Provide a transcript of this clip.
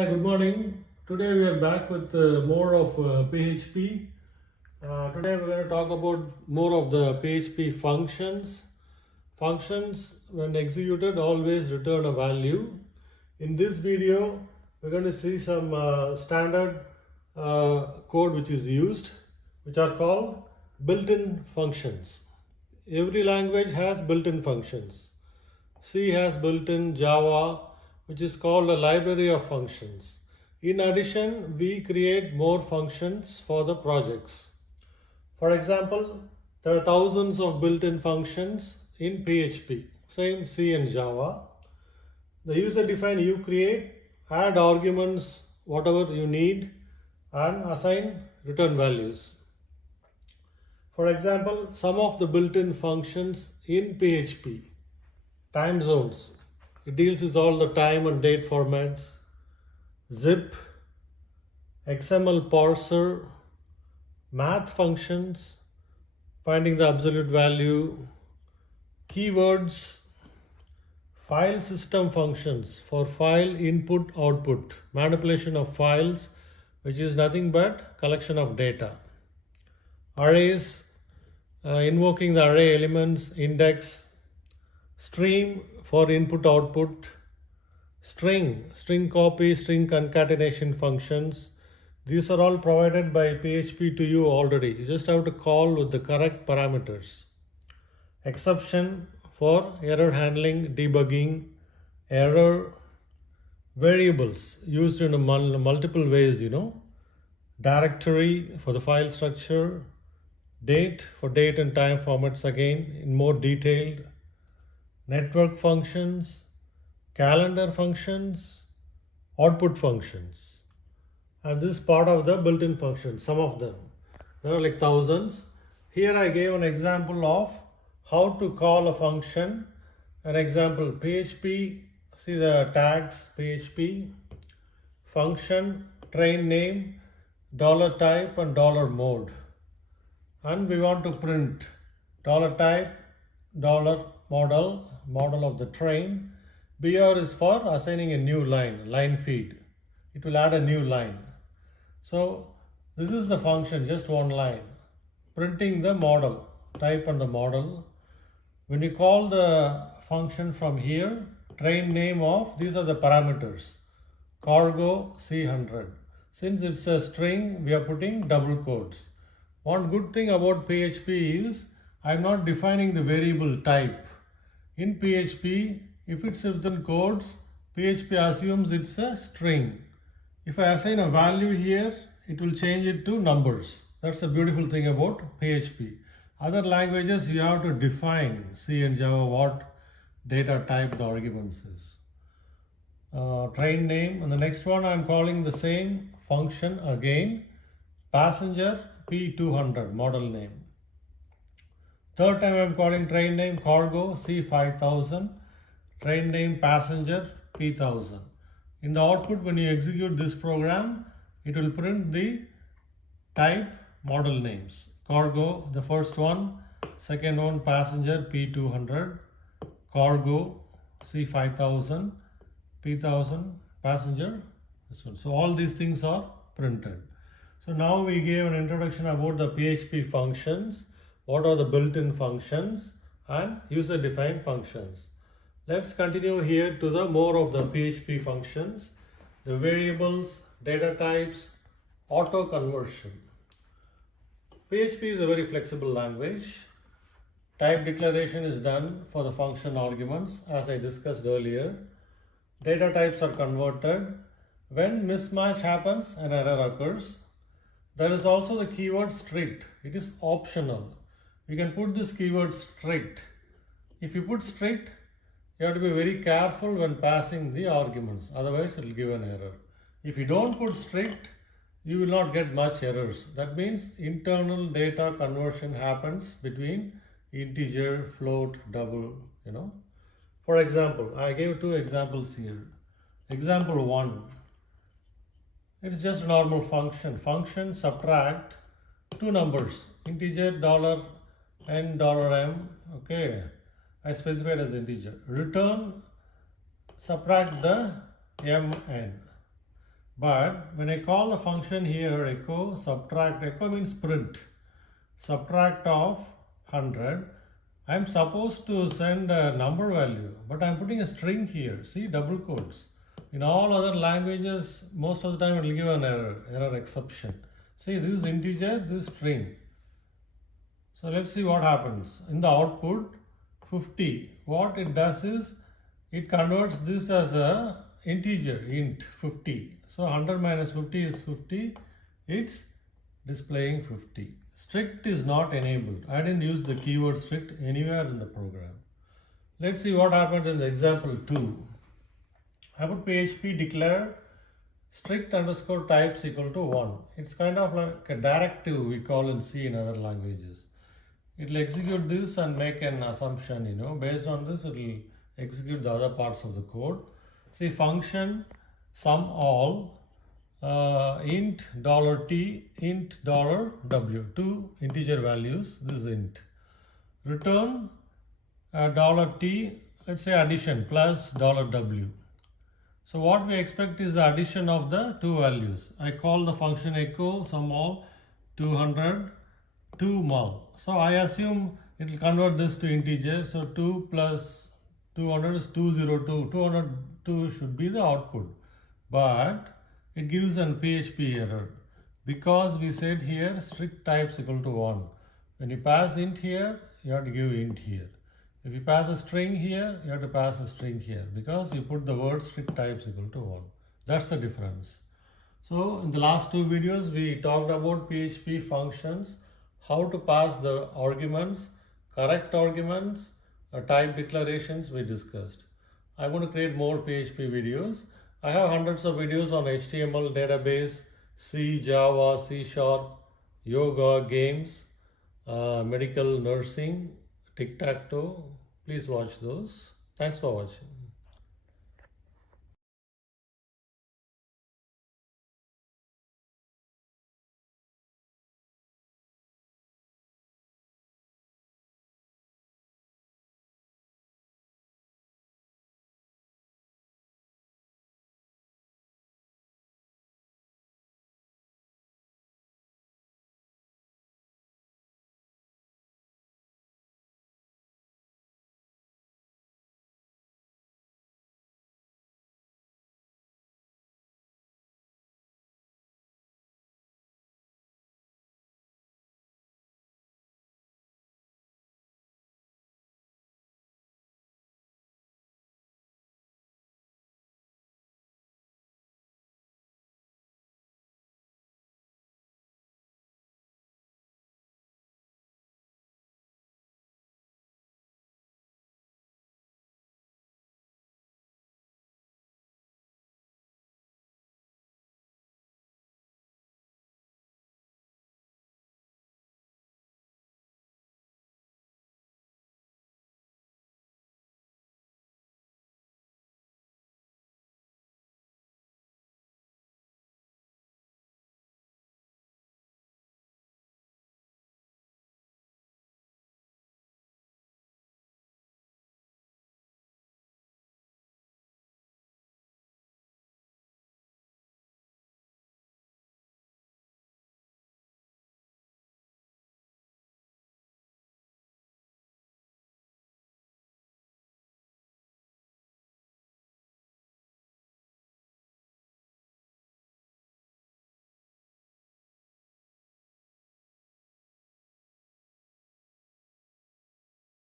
Good morning. Today we are back with more of PHP. Today we're going to talk about more of the PHP functions. Functions, when executed, always return a value. In this video, we're going to see some standard code which is used, which are called built-in functions. Every language has built-in functions. C has built-in Java, which is called a library of functions. In addition, we create more functions for the projects. For example, there are thousands of built-in functions in PHP, same C and Java. The user define, you create, add arguments, whatever you need, and assign return values. For example, some of the built-in functions in PHP, time zones. It deals with all the time and date formats. Zip, XML parser, math functions, finding the absolute value, keywords, file system functions for file input output, manipulation of files, which is nothing but collection of data. Arrays, invoking the array elements, index, stream for input output, string copy, string concatenation functions. These are all provided by PHP to you already. You just have to call with the correct parameters. Exception for error handling, debugging, error, variables used in multiple ways, directory for the file structure, date for date and time formats again in more detailed, network functions, calendar functions, output functions. And this is part of the built-in functions, some of them. There are like thousands. Here I gave an example of how to call a function. An example, PHP, see the tags, PHP, function, train name, $type and $mode. And we want to print $type, model of the train. BR is for assigning a new line feed. It will add a new line. So this is the function, just one line. Printing the model, type and the model. When you call the function from here, train name of, these are the parameters. Cargo C100. Since it's a string, we are putting double quotes. One good thing about PHP is I'm not defining the variable type. In PHP, if it's within codes, PHP assumes it's a string. If I assign a value here, it will change it to numbers. That's the beautiful thing about PHP. Other languages, you have to define, C and Java, what data type the arguments is. Train name, and the next one I'm calling the same function again. Passenger P200, model name. Third time I'm calling train name cargo C5000, train name passenger P1000. In the output, when you execute this program, it will print the type model names. Cargo, the first one, second one passenger P200, cargo C5000, P1000, passenger, this one. So all these things are printed. So now we gave an introduction about the PHP functions. What are the built-in functions and user-defined functions. Let's continue here to the more of the PHP functions, the variables, data types, auto conversion. PHP is a very flexible language. Type declaration is done for the function arguments, as I discussed earlier. Data types are converted. When mismatch happens, an error occurs. There is also the keyword strict. It is optional. You can put this keyword strict. If you put strict, you have to be very careful when passing the arguments. Otherwise, it will give an error. If you don't put strict, you will not get much errors. That means internal data conversion happens between integer, float, double, For example, I gave two examples here. Example 1. It's just a normal function. Function subtract two numbers, integer $and $m. Okay, I specified as integer. Return, subtract the mn. But when I call the function here echo subtract, echo means print, subtract of 100, I'm supposed to send a number value, but I'm putting a string here. See, double quotes. In all other languages, most of the time it will give an error exception. See, this is integer, this is string. So let's see what happens. In the output, 50. What it does is, it converts this as a integer, int 50. So 100 minus 50 is 50. It's displaying 50. Strict is not enabled. I didn't use the keyword strict anywhere in the program. Let's see what happens in the example 2. I put PHP declare strict underscore types equal to 1. It's kind of like a directive we call in C in other languages. It will execute this and make an assumption, based on this it will execute the other parts of the code. See, function sum all int $t, int $w, two integer values, this is int. Return $t, let's say addition plus $w. So what we expect is the addition of the two values. I call the function echo sum all 200 2 mul. So I assume it will convert this to integer. So 2 plus 200 is 202. 202 should be the output. But it gives an PHP error because we said here strict types equal to 1. When you pass int here, you have to give int here. If you pass a string here, you have to pass a string here because you put the word strict types equal to 1. That's the difference. So in the last two videos, we talked about PHP functions, how to pass the arguments, correct arguments, type declarations we discussed. I'm going to create more PHP videos. I have hundreds of videos on HTML, database, C, Java, C#, yoga, games, medical, nursing, tic-tac-toe. Please watch those. Thanks for watching.